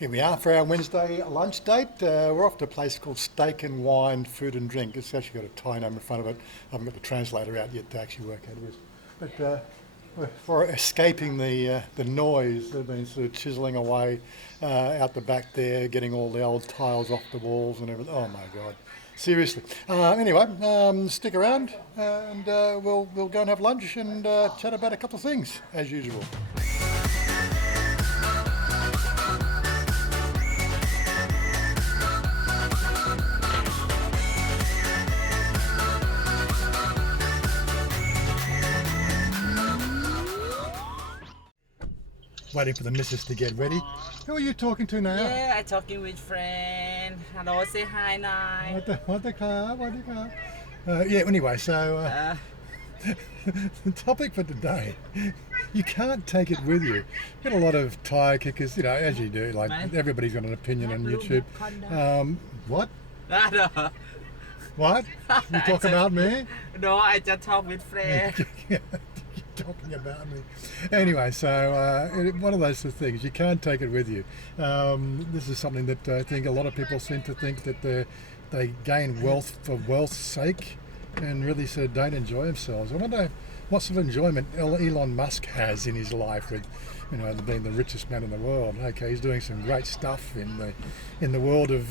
Here we are for our Wednesday lunch date. We're off to a place called Steak and Wine Food and Drink. It's actually got a Thai name in front of it. I haven't got the translator out yet to actually work out who it is. But for escaping the noise, they've been sort of chiselling away out the back there, getting all the old tiles off the walls and everything. Oh my God, seriously. Anyway, stick around and we'll go and have lunch and chat about a couple of things as usual. Waiting for the missus to get ready. Who are you talking to now? Yeah, I'm talking with friend. Hello, say hi now. What the car? Yeah, anyway, so the topic for today, you can't take it with you. Get a lot of tyre kickers, you know, as you do, like everybody's got an opinion on YouTube. What? No. What? You talk about me? No, I just talk with friend. Talking about me. Anyway, so one of those things, you can't take it with you. This is something that I think a lot of people seem to think that they gain wealth for wealth's sake and really sort of don't enjoy themselves. I wonder what sort of enjoyment Elon Musk has in his life with, you know, being the richest man in the world. Okay, he's doing some great stuff in the world of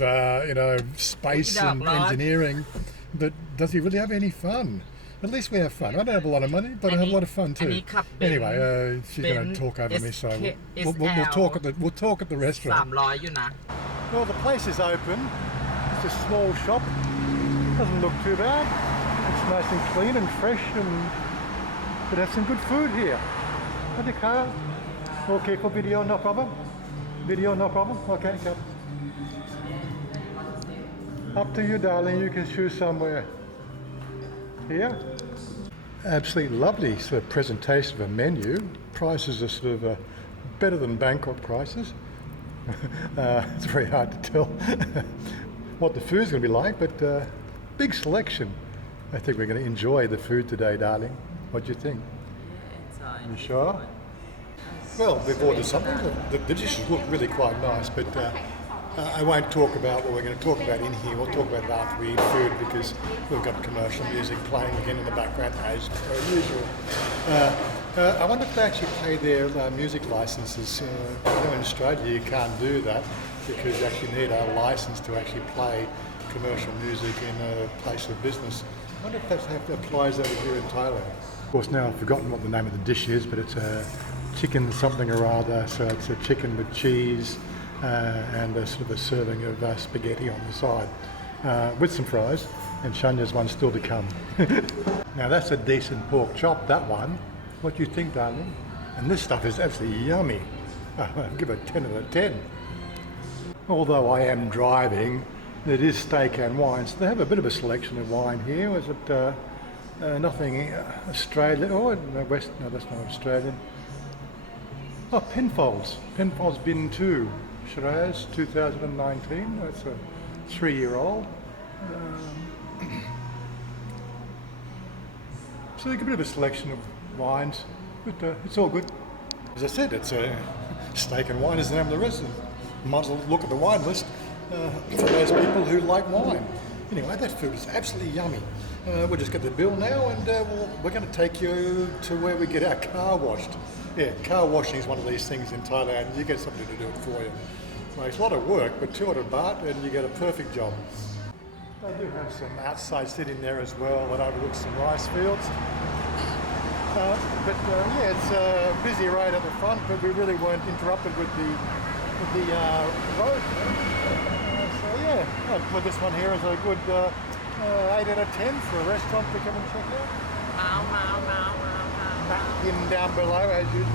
space and engineering, but does he really have any fun? At least we have fun. I don't have a lot of money, but I have a lot of fun too. Anyway, she's going to talk over me, so we'll talk at the restaurant. Well, the place is open. It's a small shop. Doesn't look too bad. It's nice and clean and fresh, and but have some good food here. The car. Okay for video, no problem. Video, no problem. Okay, okay. Up to you, darling. You can choose somewhere. Here. Absolutely lovely sort of presentation of a menu. Prices are sort of better than Bangkok prices. It's very hard to tell what the food's going to be like, but big selection. I think we're going to enjoy the food today, darling. What do you think? You sure? Well, we've ordered something. The dishes look really quite nice, but I won't talk about what we're going to talk about in here. We'll talk about it after we eat food because we've got commercial music playing again in the background as per usual. I wonder if they actually pay their music licenses. In Australia you can't do that because you actually need a license to actually play commercial music in a place of business. I wonder if that applies over here in Thailand. Of course, now I've forgotten what the name of the dish is, but it's a chicken something or other. So it's a chicken with cheese. And a sort of a serving of spaghetti on the side with some fries, and Chanya's one still to come. Now that's a decent pork chop, that one. What do you think, darling? And this stuff is absolutely yummy. I'll give it 10 out of 10. Although I am driving, it is Steak and Wine, so they have a bit of a selection of wine here. Is it nothing Australian? Oh, no, no, that's not Australian. Oh, Penfolds. Penfolds Bin 2. Shiraz 2019, that's a 3-year-old. So you get a bit of a selection of wines, but it's all good. As I said, it's Steak and Wine is the name of the restaurant. Might as well look at the wine list for those people who like wine. Anyway, that food is absolutely yummy. We'll just get the bill now and we're going to take you to where we get our car washed. Yeah, car washing is one of these things in Thailand. You get somebody to do it for you. It's a lot of work, but 200 baht and you get a perfect job. They do have some outside sitting there as well that overlooks some rice fields. Yeah, it's a busy road at the front, but we really weren't interrupted with the road. So yeah, I'd put this one here as a good 8 out of 10 for a restaurant to come and check out. In down below as usual.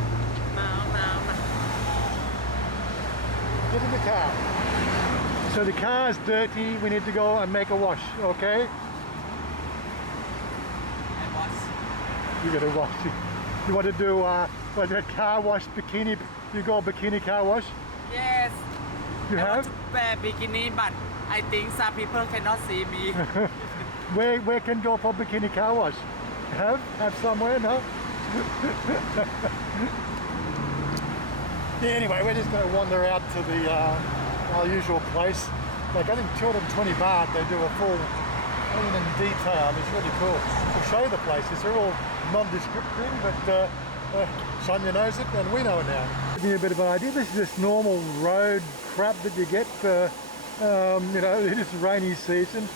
Get in the car. So the car's dirty, we need to go and make a wash, okay? You gotta wash it. You want to do like a car wash bikini, you go bikini car wash? Yes. You I have? want to wear bikini, but I think some people cannot see me. Where can go for bikini car wash? Have somewhere, no? Yeah, anyway, we're just going to wander out to the our usual place. Like, I think 220 baht, they do a full in detail. It's really cool. We'll show you the places. They're all nondescript thing, but Chanya knows it and we know it now. Give you a bit of an idea. This is just normal road crap that you get. You know, it is rainy season.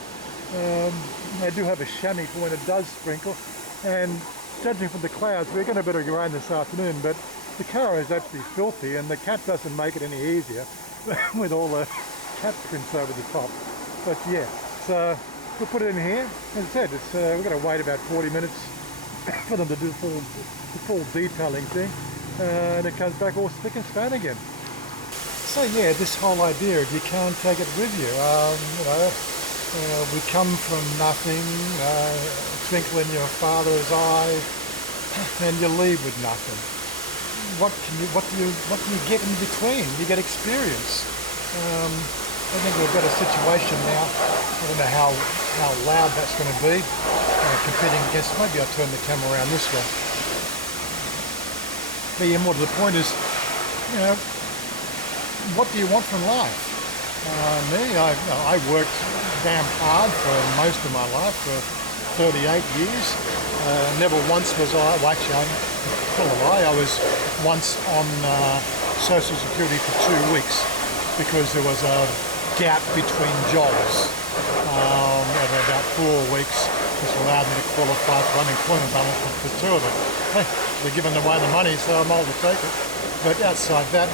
They do have a chamois for when it does sprinkle. And judging from the clouds, we're going to better rain this afternoon, but the car is absolutely filthy and the cat doesn't make it any easier with all the cat prints over the top. But yeah, so we'll put it in here. As I said, it's, we're going to wait about 40 minutes for them to do the full detailing thing, and it comes back all spick and span again. So yeah, this whole idea of you can't take it with you. You know, we come from nothing, twinkle in your father's eye, and you leave with nothing. What do you get in between? You get experience. I think we've got a situation now. I don't know how loud that's going to be. Competing against, maybe I'll turn the camera around this way. But yeah, more to the point is, you know, what do you want from life? I worked damn hard for most of my life, for 38 years. Never once was I, well actually I'm full of lie, I was once on Social Security for 2 weeks because there was a gap between jobs. Over about 4 weeks, which allowed me to qualify for unemployment benefit for 2 of them. Hey, they're giving away the money, so I'm old to take it. But outside that,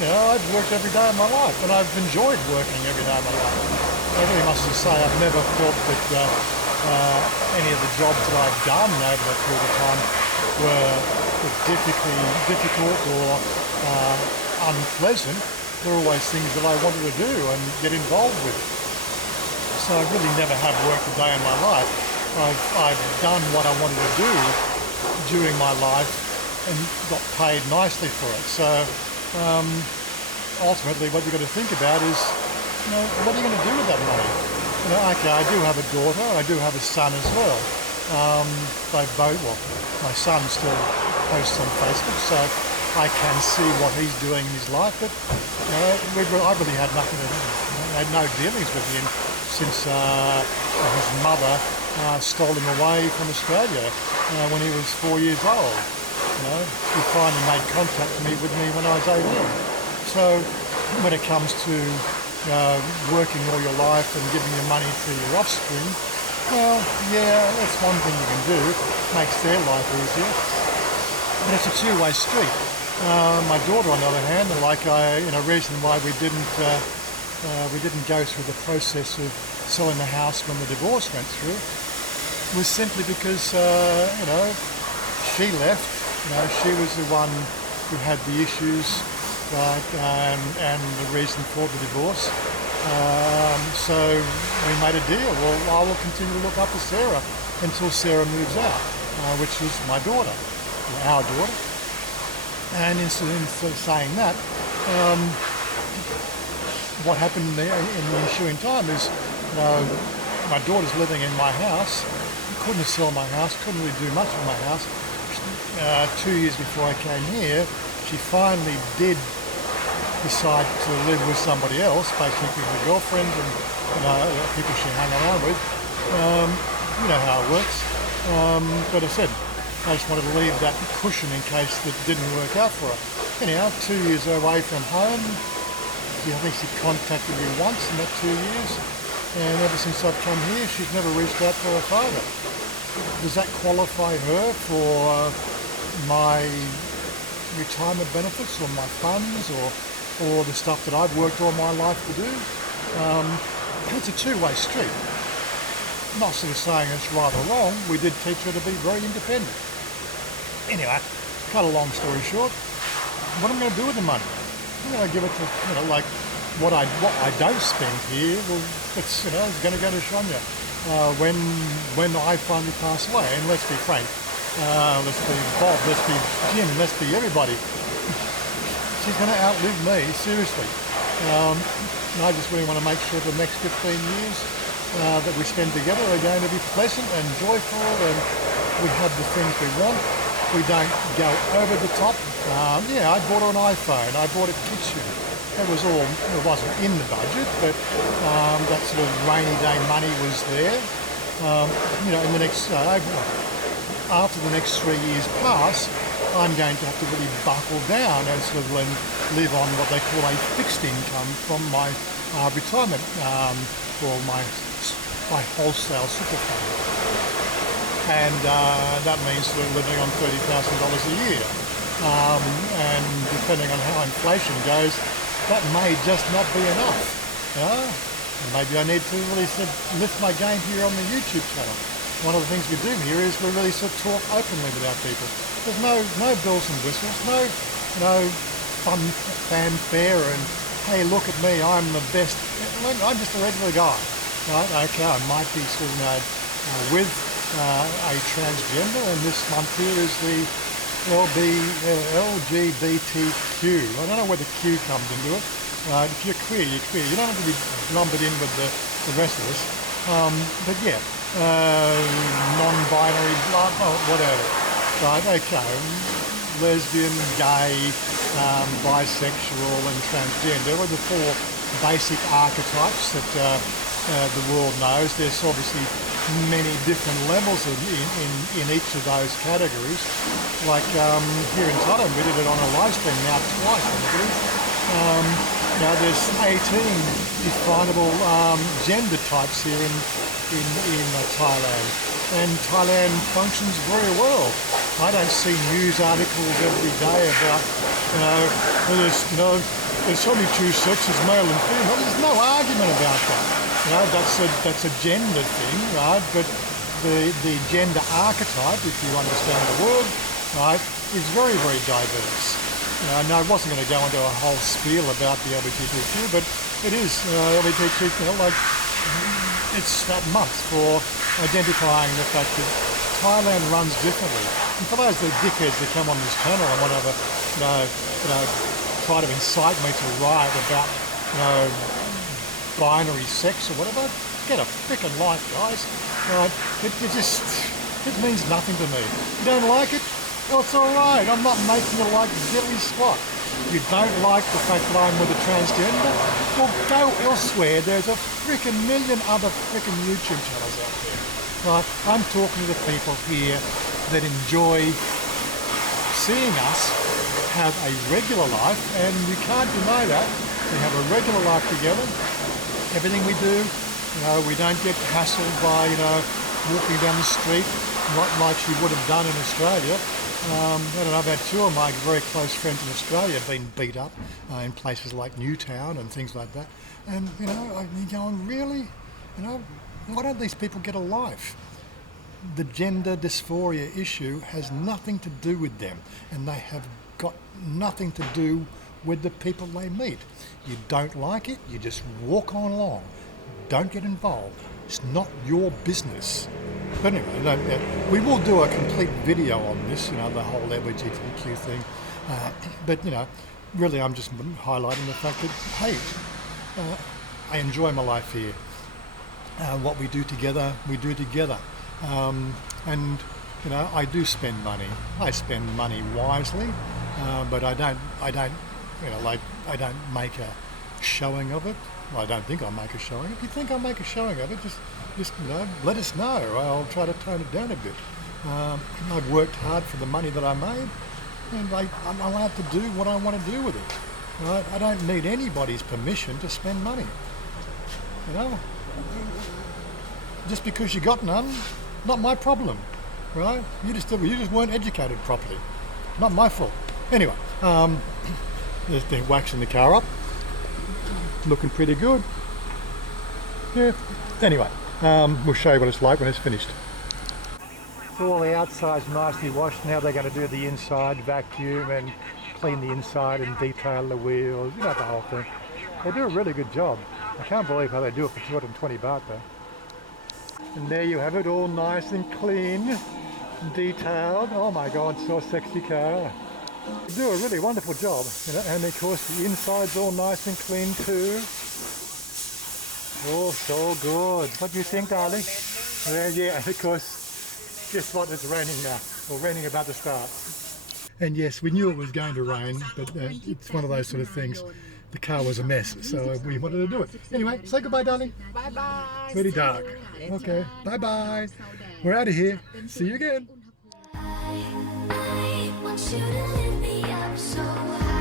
you know, I've worked every day of my life, and I've enjoyed working every day of my life. I really must just say I've never felt that any of the jobs that I've done over that period of time were difficult or unpleasant. They're always things that I wanted to do and get involved with. So I really never have worked a day in my life. I've done what I wanted to do during my life and got paid nicely for it. So ultimately what you've got to think about is, you know, what are you going to do with that money? You know, okay, I do have a daughter, I do have a son as well. They both, well, my son still posts on Facebook, so I can see what he's doing in his life, but you know, I really had nothing to do. I had no dealings with him since his mother stole him away from Australia when he was 4 years old. You know, he finally made contact with me when I was 18. So when it comes to working all your life and giving your money to your offspring, well, yeah, that's one thing you can do. Makes their life easier. But it's a two-way street. My daughter, on the other hand, reason why we didn't go through the process of selling the house when the divorce went through was simply because you know, she left. You know, she was the one who had the issues, right, and the reason for the divorce. So we made a deal. Well, I will continue to look after Sarah until Sarah moves out, which is my daughter, our daughter. And instead of saying that, what happened there in the ensuing time is, you know, my daughter's living in my house. Couldn't sell my house, couldn't really do much with my house. 2 years before I came here, she finally did decide to live with somebody else, basically her girlfriend and, you know, people she hung around with. You know how it works. But I said, I just wanted to leave that cushion in case that didn't work out for her. Anyhow, 2 years away from home, I think she contacted me once in that 2 years, and ever since I've come here, she's never reached out for her father. Does that qualify her for my retirement benefits or my funds or the stuff that I've worked all my life to do? It's a two-way street. I'm not sort of saying it's right or wrong. We did teach her to be very independent. Anyway, cut a long story short, what am I going to do with the money? I'm going to give it to, you know, like what I don't spend here, well, it's, you know, it's going to go to Chanya when I finally pass away. And let's be frank, let's be Bob, let's be Jim, let's be everybody. She's going to outlive me, seriously. And I just really want to make sure the next 15 years that we spend together are going to be pleasant and joyful, and we have the things we want. we don't go over the top. Yeah, I bought an iPhone, I bought a kitchen. It wasn't in the budget, but that sort of rainy day money was there. In the next, after the next 3 years pass, I'm going to have to really buckle down and sort of live on what they call a fixed income from my retirement or my wholesale super fund. And that means sort of living on $30,000 a year. And depending on how inflation goes, that may just not be enough. And maybe I need to really sort of lift my game here on the YouTube channel. One of the things we do here is we really sort of talk openly with our people. There's no bells and whistles, no fun fanfare and hey, look at me, I'm the best. I'm just a regular guy, right? Okay, I might be sort of with a transgender, and this month here is the LGBTQ. I don't know where the Q comes into it. If you're queer, you're queer. You don't have to be lumbered in with the rest of us. But yeah, non-binary, whatever. Right, okay. Lesbian, gay, bisexual and transgender are the four basic archetypes that the world knows. There's obviously many different levels in each of those categories. Like here in Thailand, we did it on a live stream now twice. There's 18 definable gender types here in Thailand, and Thailand functions very well. I don't see news articles every day about there's only two sexes, male and female. There's no argument about that. That's a gender thing, right? But the gender archetype, if you understand the word, right, is very, very diverse. No, I wasn't going to go into a whole spiel about the LGBTQ, but it is LGBTQ, it's that month for identifying the fact that Thailand runs differently. And for those dickheads that come on this channel and want to try to incite me to write about binary sex or whatever, get a frickin' life, guys. Right? It means nothing to me. You don't like it? Well, it's all right. I'm not making you like diddly squat. You don't like the fact that I'm with a transgender? Well, go elsewhere. There's a frickin' million other frickin' YouTube channels out there. Right? I'm talking to the people here that enjoy seeing us have a regular life, and you can't deny that. We have a regular life together. Everything we do, we don't get hassled by, walking down the street like you would have done in Australia. I don't know, about two of my very close friends in Australia have been beat up in places like Newtown and things like that. And, you're going, really? Why don't these people get a life? The gender dysphoria issue has nothing to do with them, and they have got nothing to do with the people they meet. You don't like it, you just walk on along. Don't get involved. It's not your business. But anyway, we will do a complete video on this, the whole LGBTQ thing. But really I'm just highlighting the fact that, hey, I enjoy my life here. What we do together, we do together. And I do spend money. I spend money wisely, but I don't make a showing of it. Well, I don't think I'll make a showing. If you think I'll make a showing of it, just let us know. I'll try to tone it down a bit. I've worked hard for the money that I made, and I'm allowed to do what I want to do with it. Right? I don't need anybody's permission to spend money. Just because you got none, not my problem. Right? You just weren't educated properly. Not my fault. Anyway, they're waxing the car up. Looking pretty good. Yeah. Anyway, we'll show you what it's like when it's finished. So all the outside's nicely washed. Now they're going to do the inside, vacuum and clean the inside and detail the wheels, the whole thing. They do a really good job. I can't believe how they do it for 220 baht though. And there you have it, all nice and clean, detailed. Oh my God, so sexy car. They do a really wonderful job, and of course the inside's all nice and clean too. Oh, so good. What do you think, darling? Yeah, of course. Guess what? It's raining now. or raining about to start. And yes, we knew it was going to rain, but it's one of those sort of things. The car was a mess, so we wanted to do it. Anyway, say goodbye, darling. Bye bye. Very dark. Okay, bye-bye. We're out of here. See you again. I want you to lift me up so high.